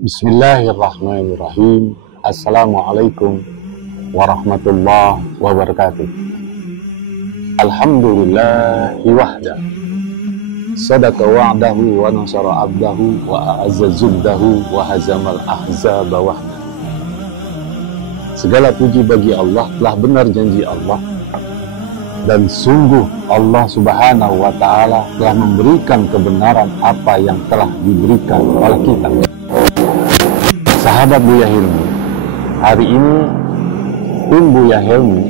Bismillahirrahmanirrahim. Assalamualaikum warahmatullahi wabarakatuh. Alhamdulillahi wahda, sadaqa wa'dahu wa nasara abdahu wa a'azza zuddahu wa hazamal ahzaba wahda. Segala puji bagi Allah, telah benar janji Allah, dan sungguh Allah subhanahu wa ta'ala telah memberikan kebenaran apa yang telah diberikan oleh kita. Sahabat Buya Hilmi, hari ini tim Buya Hilmi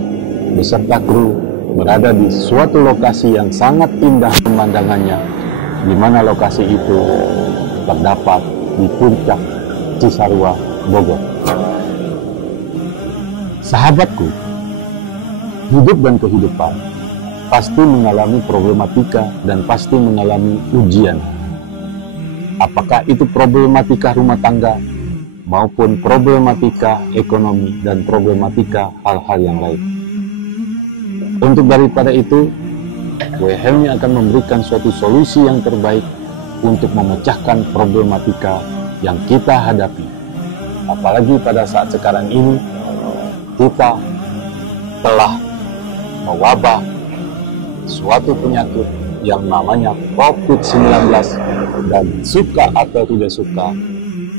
beserta kru berada di suatu lokasi yang sangat indah pemandangannya, di mana lokasi itu terdapat di puncak Cisarua, Bogor. Sahabatku, hidup dan kehidupan pasti mengalami problematika dan pasti mengalami ujian. Apakah itu problematika rumah tangga maupun problematika ekonomi dan problematika hal-hal yang lain. Untuk daripada itu, Buya Hilmi akan memberikan suatu solusi yang terbaik untuk memecahkan problematika yang kita hadapi. Apalagi pada saat sekarang ini kita telah mewabah suatu penyakit yang namanya COVID-19, dan suka atau tidak suka,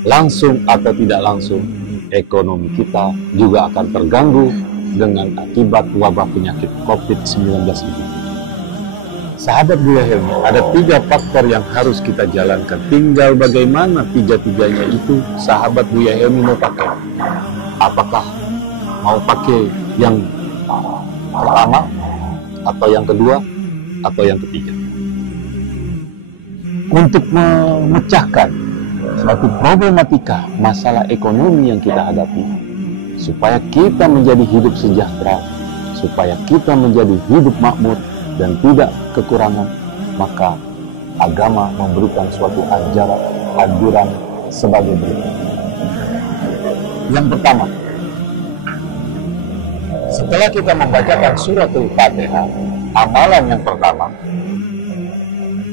langsung atau tidak langsung, ekonomi kita juga akan terganggu dengan akibat wabah penyakit COVID-19 ini. Sahabat Buya Hilmi, ada 3 faktor yang harus kita jalankan. Tinggal bagaimana 3-tiganya itu sahabat Buya Hilmi mau pakai. Apakah mau pakai yang pertama, atau yang kedua, atau yang ketiga? Untuk memecahkan suatu problematika masalah ekonomi yang kita hadapi, supaya kita menjadi hidup sejahtera, supaya kita menjadi hidup makmur dan tidak kekurangan, maka agama memberikan suatu anjuran sebagai berikut. Yang pertama, setelah kita membacakan suratul Fatihah, amalan yang pertama,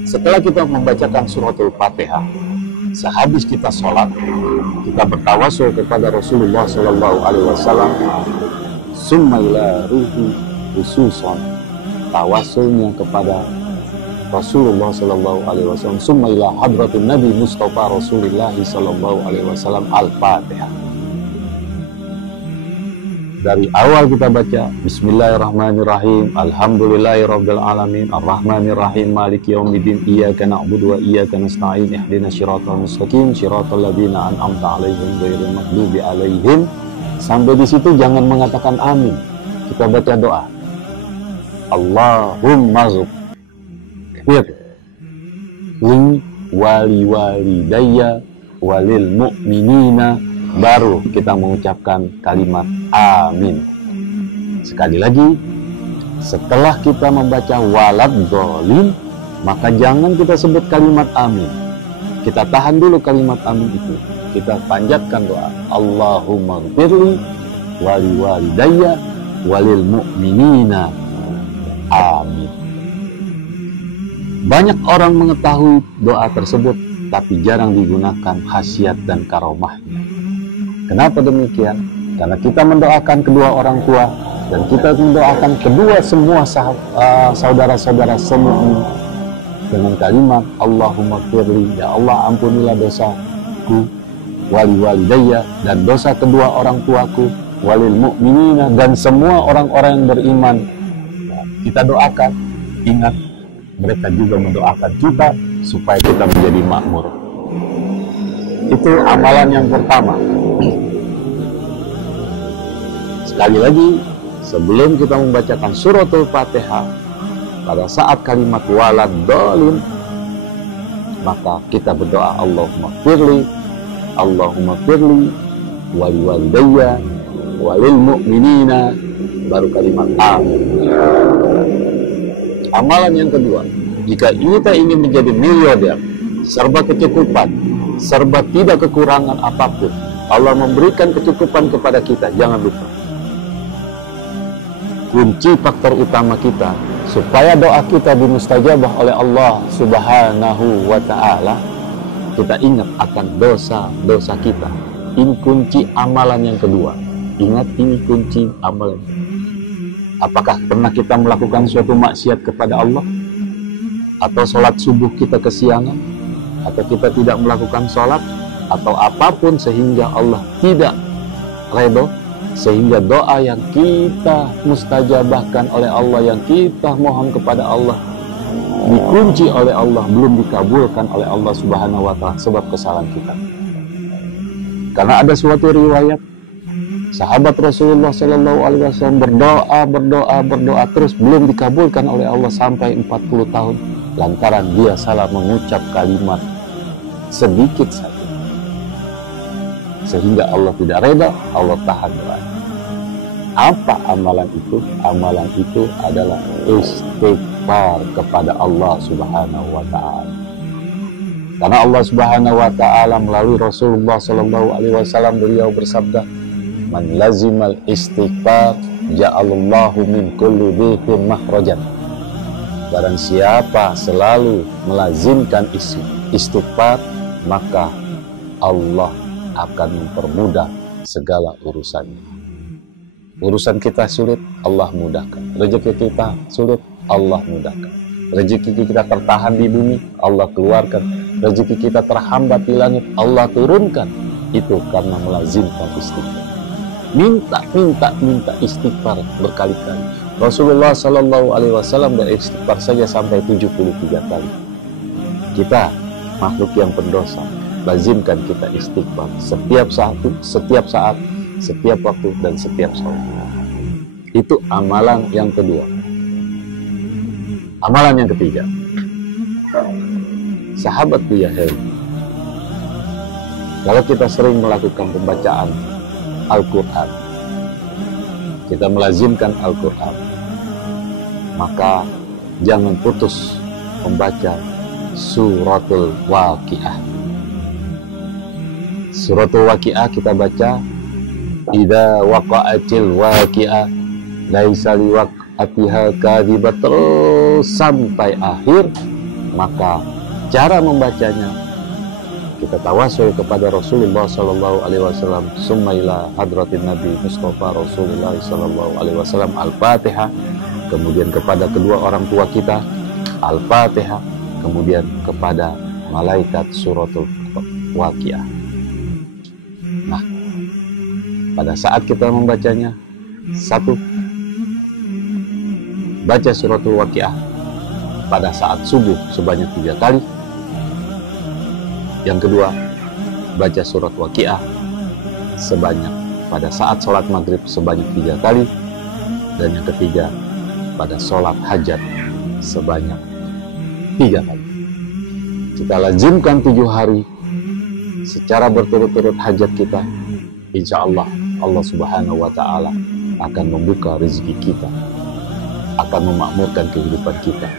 setelah kita membacakan suratul Fatihah, sehabis kita sholat, kita bertawasul kepada Rasulullah Sallallahu Alaihi Wasallam. Summa ila ruhi khususon, tawasulnya kepada Rasulullah Sallallahu Alaihi Wasallam. Summa ila hadratin Nabi Mustafa Rasulullah Sallallahu Alaihi Wasallam. Al-Fatihah. Dari awal kita baca Bismillahirrahmanirrahim, Alhamdulillahirabbil alamin, Arrahmanirrahim, Maliki yaumiddin, Iyyaka na'budu wa iyyaka nasta'in, ihdinas siratal mustaqim, siratal ladzina an'amta 'alaihim ghairil maghdubi 'alaihim. Sampai di situ jangan mengatakan amin. Kita baca doa. Allahumma zukfir li wali walidayya walil mu'minina, baru kita mengucapkan kalimat amin. Sekali lagi, setelah kita membaca walad dhalin, maka jangan kita sebut kalimat amin. Kita tahan dulu kalimat amin itu. Kita panjatkan doa. Allahumma ghfirli wali walidayya walil mu'minina, amin. Banyak orang mengetahui doa tersebut, tapi jarang digunakan khasiat dan karomahnya. Kenapa demikian? Karena kita mendoakan kedua orang tua, dan kita mendoakan kedua semua saudara-saudara semua dengan kalimat Allahumma firli, ya Allah ampunilah dosaku, wali walidayya, dan dosa kedua orang tuaku, walil mu'minina, dan semua orang-orang yang beriman. Kita doakan, ingat mereka juga mendoakan kita supaya kita menjadi makmur. Itu amalan yang pertama. Sekali lagi, sebelum kita membacakan suratul Fatihah, pada saat kalimat walad dhalin, maka kita berdoa Allahumma firli wali walidayya walil mu'minina, baru kalimat amin. Amalan yang kedua, jika kita ingin menjadi miliarder, serba kecukupan, serba tidak kekurangan apapun, Allah memberikan kecukupan kepada kita, jangan lupa. Kunci faktor utama kita supaya doa kita dimustajabah oleh Allah Subhanahu wa Ta'ala, kita ingat akan dosa-dosa kita. Ini kunci amalan yang kedua. Ingat, ini kunci amalan. Apakah pernah kita melakukan suatu maksiat kepada Allah? Atau sholat subuh kita kesiangan? Atau kita tidak melakukan sholat? Atau apapun sehingga Allah tidak redho, sehingga doa yang kita mustajabahkan oleh Allah, yang kita mohon kepada Allah, dikunci oleh Allah, belum dikabulkan oleh Allah Subhanahu wa Ta'ala sebab kesalahan kita. Karena ada suatu riwayat sahabat Rasulullah Shallallahu Alaihi Wasallam berdoa terus belum dikabulkan oleh Allah sampai 40 tahun lantaran dia salah mengucap kalimat sedikit saja, sehingga Allah tidak reda, Allah tahan doa. Apa amalan itu? Amalan itu adalah istighfar kepada Allah Subhanahu wa Ta'ala. Karena Allah Subhanahu wa Ta'ala melalui Rasulullah Shallallahu Alaihi Wasallam, beliau bersabda, "Man lazimal istighfar ja'alallahu min kulli dhihin mahrajan." Barang siapa selalu melazimkan istighfar, maka Allah akan mempermudah segala urusannya. Urusan kita sulit, Allah mudahkan. Rezeki kita sulit, Allah mudahkan. Rezeki kita tertahan di bumi, Allah keluarkan. Rezeki kita terhambat di langit, Allah turunkan. Itu karena melazimkan istighfar. Minta istighfar berkali-kali. Rasulullah Shallallahu Alaihi Wasallam beristighfar saja sampai 73 kali. Kita makhluk yang pendosa, lazimkan kita istighfar setiap saat, setiap waktu, dan setiap saat. Itu amalan yang kedua. Amalan yang ketiga, sahabat Buya Helmi, kalau kita sering melakukan pembacaan Al-Quran, kita melazimkan Al-Quran, maka jangan putus membaca Suratul Waqiah. Suratul Waqiah kita baca, idza waqa'atil waqi'ah laisa liwaq'atiha kadhibah, terus sampai akhir. Maka cara membacanya, kita tawasul kepada Rasulullah Sallallahu Alaihi Wasallam, summa ila hadratin Nabi Mustafa Rasulullah Sallallahu Alaihi Wasallam, Al-Fatihah, kemudian kepada kedua orang tua kita, Al-Fatihah, kemudian kepada malaikat Suratul Waqiah. Nah, pada saat kita membacanya, satu, baca Suratul Waqiah pada saat subuh sebanyak 3 kali. Yang kedua, baca surat Waqiah sebanyak pada saat sholat maghrib sebanyak 3 kali. Dan yang ketiga, pada sholat hajat sebanyak 3 kali. Kita lazimkan 7 hari secara berturut-turut hajat kita, insya Allah Allah Subhanahu wa Ta'ala akan membuka rezeki kita, akan memakmurkan kehidupan kita,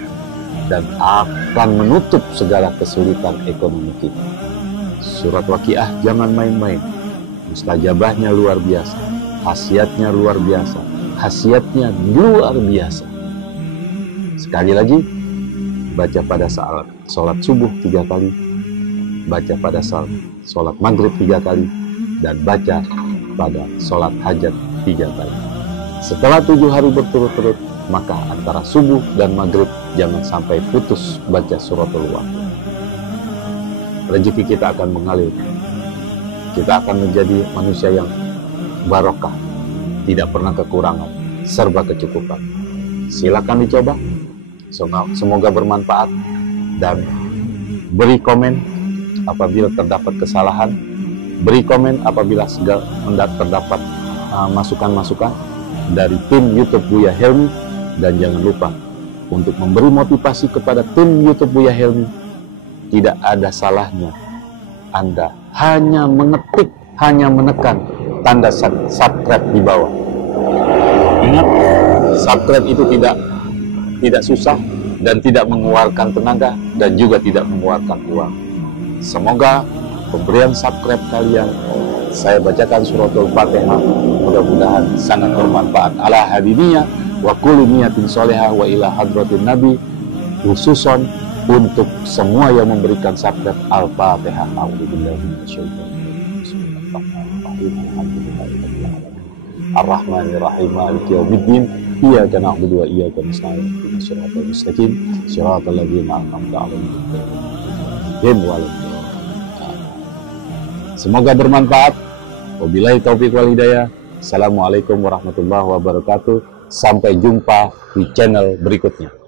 dan akan menutup segala kesulitan ekonomi kita. Surat Waqiah jangan main-main. Mustajabahnya luar biasa, khasiatnya luar biasa, khasiatnya luar biasa. Sekali lagi, baca pada saat sholat subuh 3 kali, baca pada saat sholat maghrib 3 kali, dan baca pada sholat hajat 3 kali. Setelah 7 hari berturut-turut, maka antara subuh dan maghrib jangan sampai putus baca suratul Waqiah. Rezeki kita akan mengalir. Kita akan menjadi manusia yang barokah, tidak pernah kekurangan, serba kecukupan. Silakan dicoba. Semoga bermanfaat, dan beri komen apabila terdapat kesalahan. Beri komen apabila terdapat masukan-masukan dari tim YouTube Buya Helmi. Dan jangan lupa untuk memberi motivasi kepada tim YouTube Buya Helmi. Tidak ada salahnya Anda hanya mengetik, hanya menekan tanda subscribe di bawah. Ingat, subscribe itu tidak susah dan tidak mengeluarkan tenaga dan juga tidak mengeluarkan uang. Semoga pemberian subscribe kalian, saya bacakan suratul Fatihah, mudah-mudahan sangat bermanfaat. Ala hadiniyah wa kulli niyatin sholihah wa ila hadratin Nabi, khususon untuk semua yang memberikan sabda Al-Fatihah. A'udzubillahi minasyaitonir rajim. Ar-Rahmanir-Rahim. Maliki yaumiddin. Iyyaka na'budu wa iyyaka nasta'in. Ihdinas siratal mustaqim. Siratal ladzina an'amta 'alaihim ghairil maghdubi 'alaihim. Semoga bermanfaat. Wabillahi taufiq wal hidayah. Assalamualaikum warahmatullahi wabarakatuh. Sampai jumpa di channel berikutnya.